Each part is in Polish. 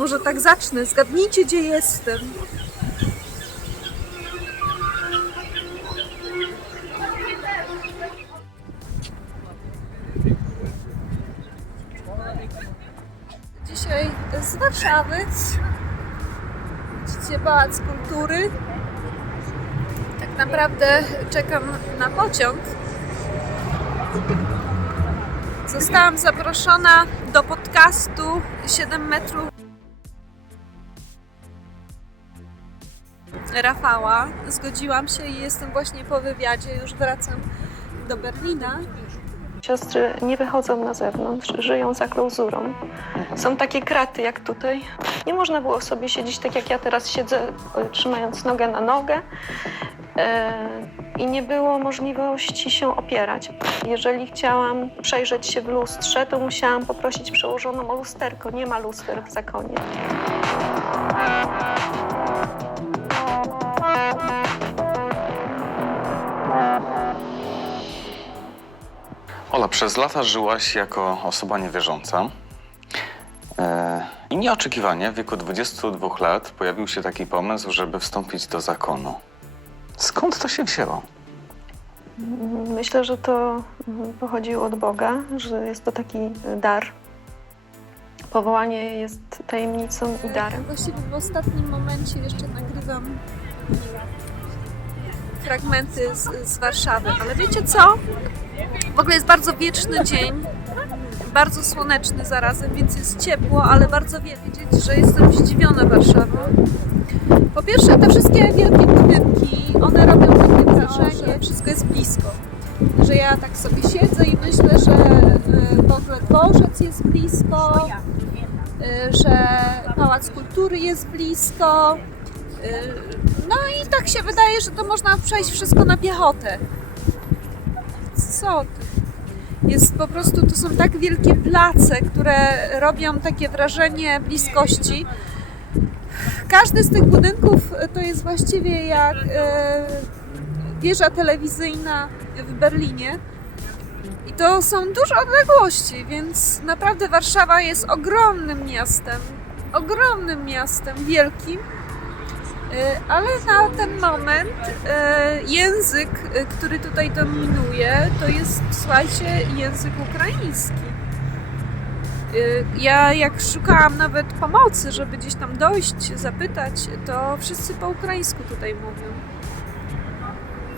Może tak zacznę. Zgadnijcie, gdzie jestem. Dzisiaj z Warszawy. Widzicie Pałac Kultury. Tak naprawdę czekam na pociąg. Zostałam zaproszona do podcastu 7 metrów Rafała. Zgodziłam się i jestem właśnie po wywiadzie. Już wracam do Berlina. Siostry nie wychodzą na zewnątrz, żyją za klauzurą. Są takie kraty jak tutaj. Nie można było sobie siedzieć tak jak ja teraz siedzę, e, trzymając nogę na nogę. E, I nie było możliwości się opierać. Jeżeli chciałam przejrzeć się w lustrze, to musiałam poprosić przełożoną o lusterko. Nie ma luster w zakonie. Przez lata żyłaś jako osoba niewierząca. E, I nieoczekiwanie w wieku 22 lat pojawił się taki pomysł, żeby wstąpić do zakonu. Skąd to się wzięło? Myślę, że to mm, pochodziło od Boga, że jest to taki dar. Powołanie jest tajemnicą i darem. Właściwie w ostatnim momencie jeszcze nagrywam fragmenty z, z Warszawy. Ale wiecie co? W ogóle jest bardzo wieczny dzień. Bardzo słoneczny zarazem, więc jest ciepło, ale bardzo wiedzieć, że jestem zdziwiona Warszawą. Po pierwsze, te wszystkie wielkie budynki, one robią takie wrażenie, że wszystko jest blisko. Że ja tak sobie siedzę i myślę, że y, w ogóle dworzec jest blisko, y, że Pałac Kultury jest blisko. Y, No i tak się wydaje, że to można przejść wszystko na piechotę. Co ty? Jest po prostu, to są tak wielkie place, które robią takie wrażenie bliskości. Każdy z tych budynków y, to jest właściwie jak e, wieża telewizyjna w Berlinie. I to są duże odległości, więc naprawdę Warszawa jest ogromnym miastem. Ogromnym miastem, wielkim. E, Ale na ten moment e, język, e, który tutaj dominuje, to jest, słuchajcie, język ukraiński. Y, Ja jak szukałam nawet pomocy, żeby gdzieś tam dojść, zapytać, to wszyscy po ukraińsku tutaj mówią.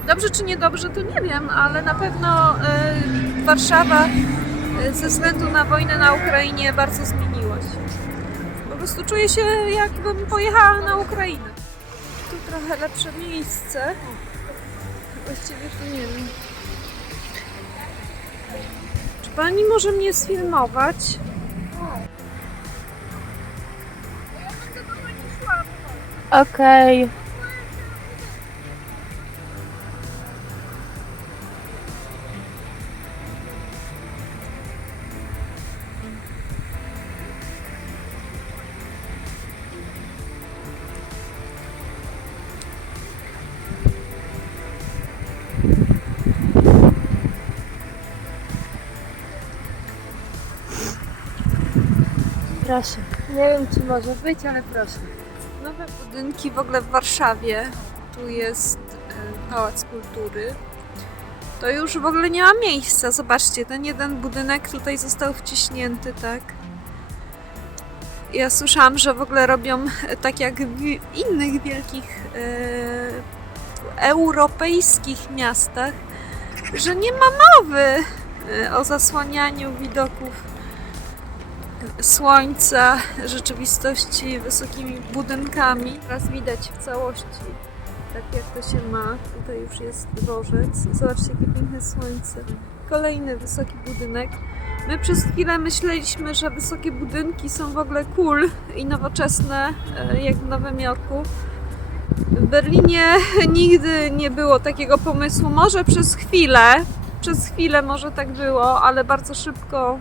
Dobrze czy niedobrze, to nie wiem, ale na pewno y, Warszawa y, ze względu na wojnę na Ukrainie bardzo zmieniła się. Po prostu czuję się jakbym pojechała na Ukrainę. Trochę lepsze miejsce. Właściwie tu nie wiem. Czy pani może mnie sfilmować? Okej. Proszę. Nie wiem, czy może być, ale proszę. Nowe budynki w ogóle w Warszawie. Tu jest e, Pałac Kultury. To już w ogóle nie ma miejsca. Zobaczcie, ten jeden budynek tutaj został wciśnięty, tak? Ja słyszałam, że w ogóle robią e, tak jak w innych wielkich e, europejskich miastach, że nie ma mowy e, o zasłanianiu widoków słońca, rzeczywistości wysokimi budynkami. Teraz widać w całości, tak jak to się ma. Tutaj już jest dworzec. Zobaczcie, jakie piękne słońce. Kolejny wysoki budynek. My przez chwilę myśleliśmy, że wysokie budynki są w ogóle cool i nowoczesne, e, jak w Nowym Jorku. W Berlinie nigdy nie było takiego pomysłu. Może przez chwilę, przez chwilę może tak było, ale bardzo szybko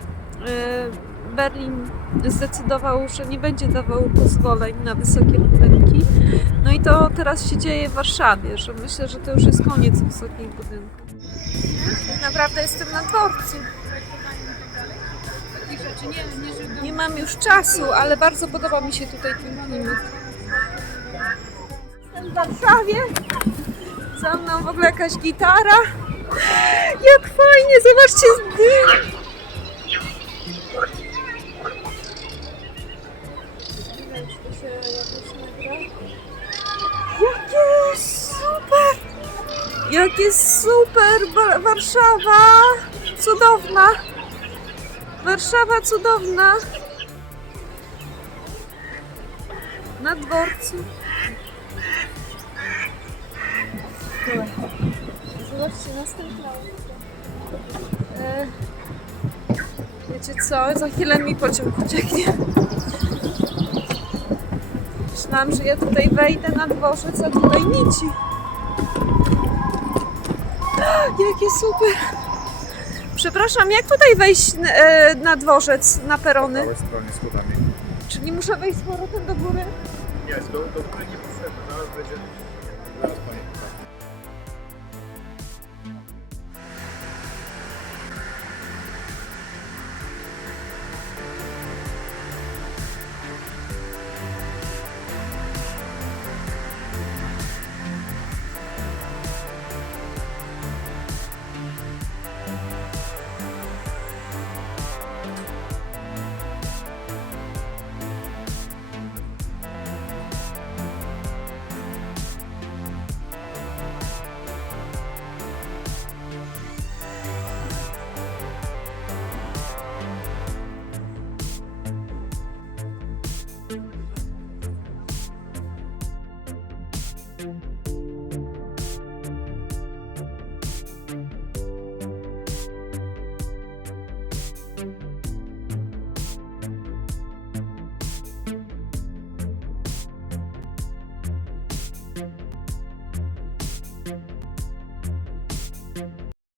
e, Berlin zdecydował, że nie będzie dawał pozwoleń na wysokie budynki. No i to teraz się dzieje w Warszawie, że myślę, że to już jest koniec wysokich budynków. Tak naprawdę jestem na dworcu. Nie mam już czasu, ale bardzo podoba mi się tutaj ten klimat. Jestem w Warszawie. Za mną w ogóle jakaś gitara. Jak fajnie, zobaczcie dym. Jakie super Wa- Warszawa! Cudowna! Warszawa cudowna! Na dworcu. Zobaczcie, następna. E, wiecie co? Za chwilę mi pociąg ucieknie. Myślałam, że ja tutaj wejdę na dworzec, a tutaj nici. Jakie super! Przepraszam, jak tutaj wejść e, na dworzec, na perony? Całej stronie schodami. Czyli muszę wejść z powrotem do góry? Jest, do, do góry nie potrzebne, zaraz będzie. Zaraz pani pokaże.